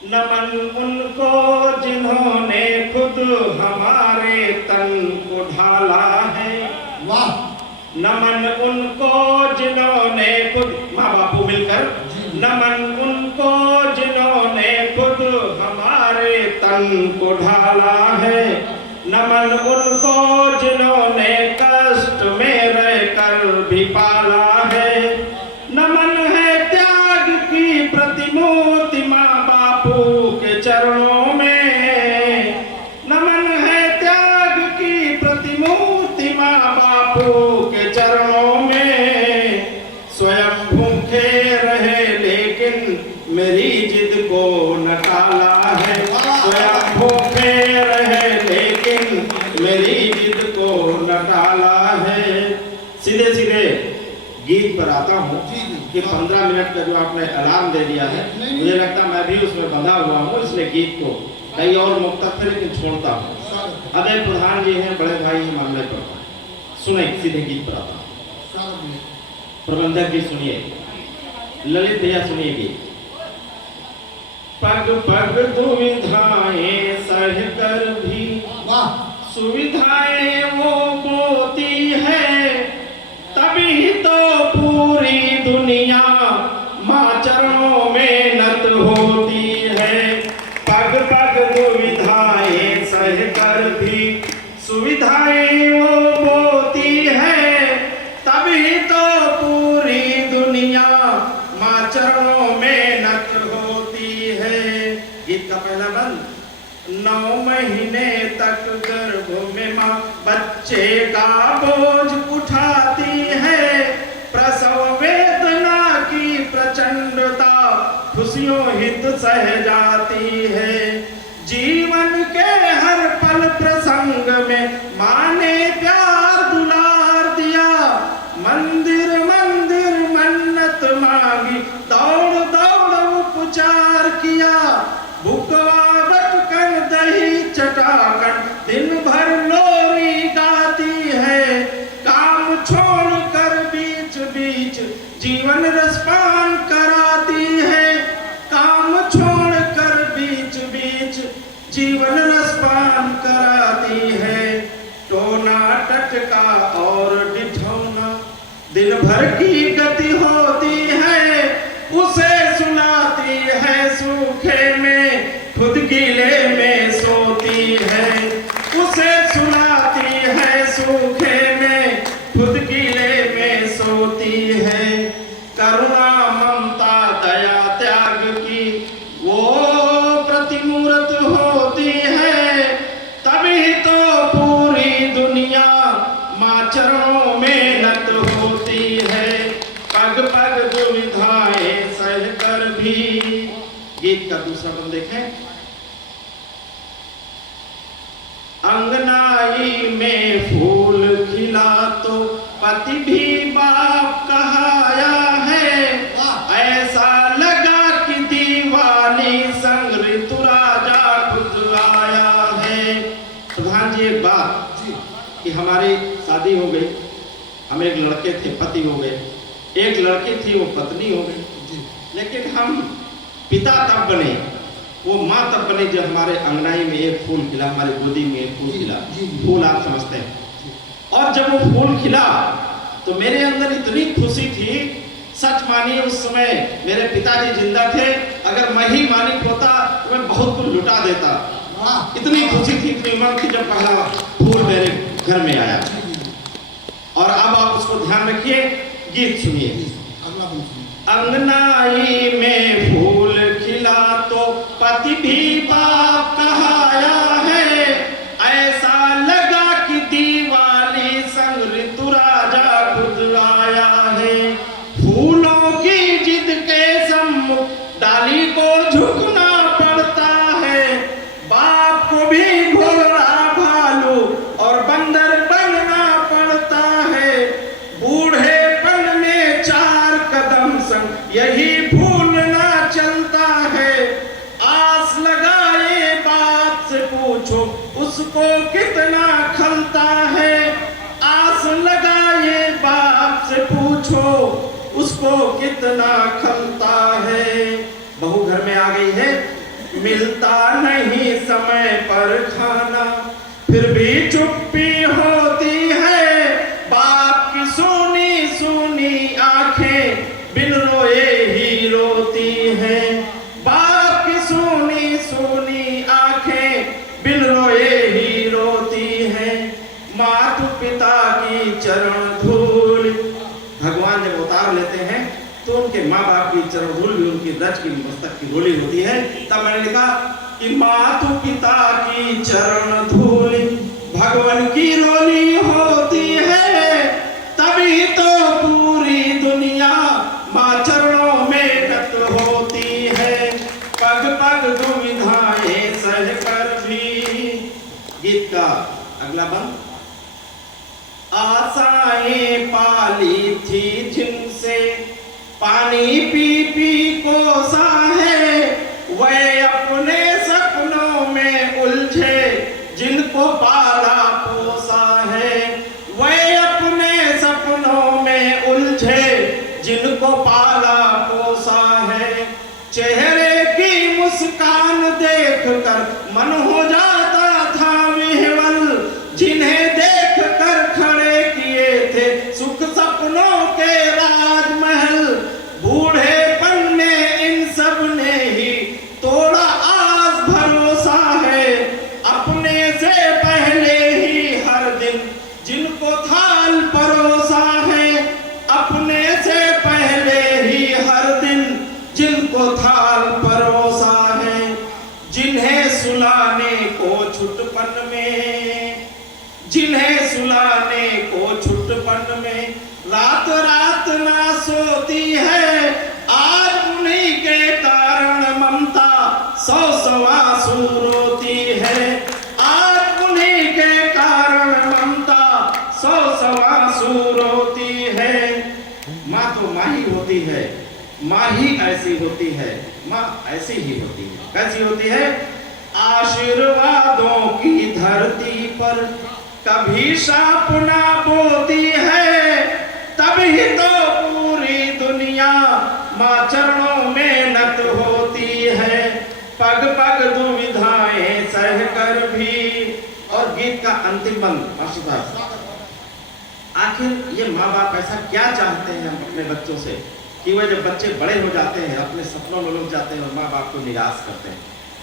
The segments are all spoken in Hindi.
नमन उनको जिन्होंने खुद हमारे तन को ढाला है। वाह। नमन उनको जिन्होंने खुद, माँ बापू मिलकर, नमन उनको जिन्होंने खुद हमारे तन को ढाला है। नमन उनको जिन्होंने कष्ट में रहकर भी पाला है। नमन है त्याग की प्रतिमूर्ति माँ बापू के चरणों में। नमन है त्याग की प्रतिमूर्ति माँ बापू के चरणों में। स्वयं भूखे रहे लेकिन मेरी जिद को न टाला है। स्वयं भूखे रहे लेकिन मेरी जिद को न टाला है। सीधे सीधे गीत पर आता हूँ कि 15 मिनट का जो आपने अलार्म दे दिया है, मुझे लगता है मैं भी उसमें बंधा हुआ हूँ, इसलिए गीत को कई और मौका थे लेकिन छोड़ता हूँ। अजय प्रधान जी हैं, बड़े भाई हैं मामले पर, सुने सीधे गीत पर आता हूँ। प्रबंधक जी सुनिए, ललित भैया सुनिए गीत। पग पग दुविधाएं सह कर भी सुविधाएं वो बोती है, तभी तो पूरी दुनिया माँ चरणों में नत होती है। पग पग दुविधाएं सह कर भी सुविधाएं वो बोती है, तभी तो पूरी दुनिया माँ चरणों में नत होती है। गीत का पहला बंद। 9 महीने तक गर्भ में माँ बच्चे का बोझ उठाती है। प्रसव वेदना की प्रचंडता खुशियों हित सह जाती है। जीवन के हर पल प्रसंग में माँ ने प्यार दुलार दिया। मंदिर मंदिर मन्नत मांगी, दौड़ दौड़ उपचार किया। भुखवा बटकर दही चटाकर दिन भर लोरी गाती है। काम छोड़कर बीच बीच जीवन रसपान कराती है। काम छोड़कर बीच बीच जीवन रसपान कराती है। टोना टटका और डिठौना दिन भर की गति होती है। उसे सुलाती है सूखे में, खुद गीले में सोती है। उसे सुलाती है सूखे में, खुद गीले में सोती है। करुणा ममता दया त्याग की वो प्रतिमूर्त होती है, तभी तो पूरी दुनिया माँ चरणों में नत होती है। पग पग दुविधाएं सह कर भी। गीत का दूसरा बंद देखें। अंगनाई में फूल खिला तो पति भी बाप कहाया है। ऐसा लगा कि दीवानी संग ऋतु राजा खुद आया है। प्रधान जी एक बात कि हमारी शादी हो गई, हम एक लड़के थे, पति हो गए। एक लड़की थी, वो पत्नी हो गई। लेकिन हम पिता तब बने, वो माँ तब बने जब हमारे अंगनाई में एक फूल खिला, हमारी गोदी में एक फूल खिला। फूल आप समझते हैं। और जब वो फूल खिला तो मेरे अंदर इतनी खुशी थी, सच मानिए उस समय मेरे पिताजी जिंदा थे, अगर मैं ही मालिक होता तो मैं बहुत कुछ लुटा देता। इतनी खुशी थी, इतनी उमंग थी जब पहला फूल मेरे घर में आया। और अब आप उसको ध्यान रखिए, गीत सुनिए। अंगनाई में फूल खिला तो पति भी बाप कहाया है। ऐसा लगा कि दीवाली संग ऋतु राजा खुद आया है। फूलों की जिद के सम्मुख डाली को झुकना पड़ता है। बाप को भी घोड़ा भालू और बंदर बनना पड़ता है। बूढ़ेपन में 4 कदम संग यही भूलना चलता है। आस लगाए बाप से पूछो उसको कितना खलता है। आस लगाए बाप से पूछो उसको कितना खलता है। बहू घर में आ गई है, मिलता नहीं समय पर खाना, फिर भी चुप्पी होती है। बाप की सोनी सोनी आंखें बिन रोए ही रोती है। बाप की सोनी सोनी आंखें बिन रोए ही रोती है। माता पिता की चरण धूल, भगवान जब अवतार लेते हैं तो उनके माँ बाप की चरण धूल भी उनकी रज की मस्तक की रोली होती है। तब मैंने लिखा कि माता पिता की चरण धूल भगवान की रोली होती है, तभी तो पूरी दुनिया माँ चरणों में गत होती है। पग पग दुविधाएं सह कर भी। गीत का अगला बंद। आशाएं पाली थी जिनसे पानी पी पी कोसा है, वह अपने सपनों में उलझे जिनको पाला पोसा है। वह अपने सपनों में उलझे जिनको पाला पोसा है। चेहरे की मुस्कान देखकर मन हो जाता था विह्वल, जिन्हें देख कर खड़े किए थे सुख सपनों के राजमहल। बूढ़ेपन में इन सब ने ही तोड़ा आस भरोसा है, अपने से पहले ही हर दिन जिनको थाल परोसा है। अपने से पहले ही हर दिन जिनको थाल परोसा है। जिन्हें सुलाने को छुटपन में, जिन्हें सुलाने को छुटपन में रात रात ना सोती है, आज उन्हीं के कारण ममता सौ सौ आंसू रोती है। आज उन्हीं के कारण ममता सौ सौ आंसू रोती है। माँ तो माँ ही होती है, माँ ही ऐसी होती है, माँ ऐसी ही होती है। कैसी होती है? आशीर्वादों की धरती पर कभी शाप ना बोती है, तभी तो पूरी दुनिया माँ चरणों में नत होती है। पग पग दुविधाएं सह कर भी। और गीत का अंतिम बंद मास्टर साहब, आखिर ये माँ बाप ऐसा क्या चाहते हैं हम अपने बच्चों से कि वह जब बच्चे बड़े हो जाते हैं अपने सपनों में लुट जाते हैं और माँ बाप को निराश करते हैं?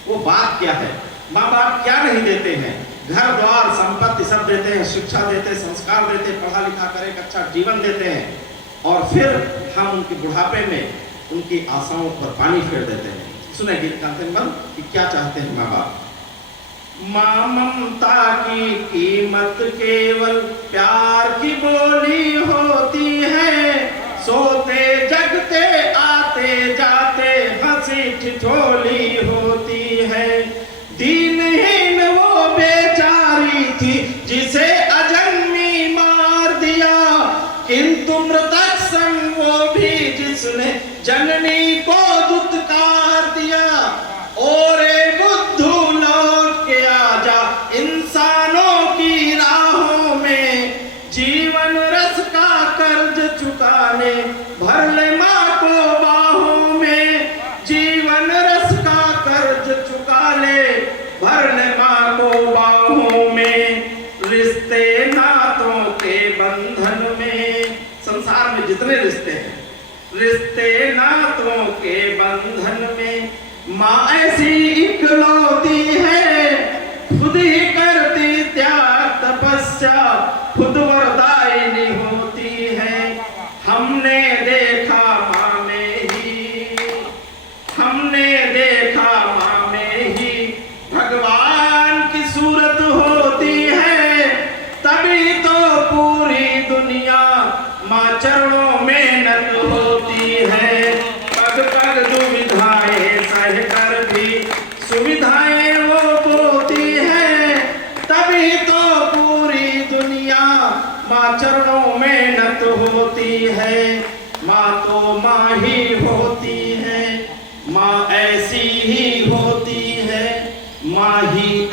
वो बात क्या है? माँ बाप क्या नहीं देते हैं? घर द्वार संपत्ति सब देते हैं, शिक्षा देते हैं, संस्कार देते हैं, पढ़ा लिखा कर एक अच्छा जीवन देते हैं, और फिर हम उनके बुढ़ापे में उनकी आशाओं पर पानी फेर देते हैं। सुने गीत का अंतिम बंद कि क्या चाहते हैं माँ बाप। माँ ममता की कीमत केवल प्यार की बोली होती है, सोते जगते आते जाते हंसी ठिठोली होती है। दीनहीन वो बेचारी थी जिसे अजन्मी मार दिया, किंतु मृतक संग वो भी जिसने जननी को दुत्कार दिया। और बुद्धू लौट के आजा इंसानों की राहों में, जीवन रस का कर्ज चुकाने भर ले माँ को बाहों में। जीवन रस का कर्ज चुका ले भर ले माँ को बाहों में। रिश्ते नातों के बंधन में, संसार में जितने रिश्ते हैं, रिश्ते नातों के बंधन में माँ ऐसी इकलौती है, खुद ही करती त्याग तपस्या, खुद वरदायिनी होती है। हमने देखा माँ में ही, हमने देखा माँ में ही भगवान की सूरत होती है, तभी तो पूरी दुनिया माँ चरणों में नत होती है। पग पग दुविधाएं सह कर भी सुविधाएं वो बोती है, तभी तो पूरी दुनिया माँ चरणों में नत होती है। माँ तो माँ ही होती है, माँ ऐसी ही होती है, माँ ही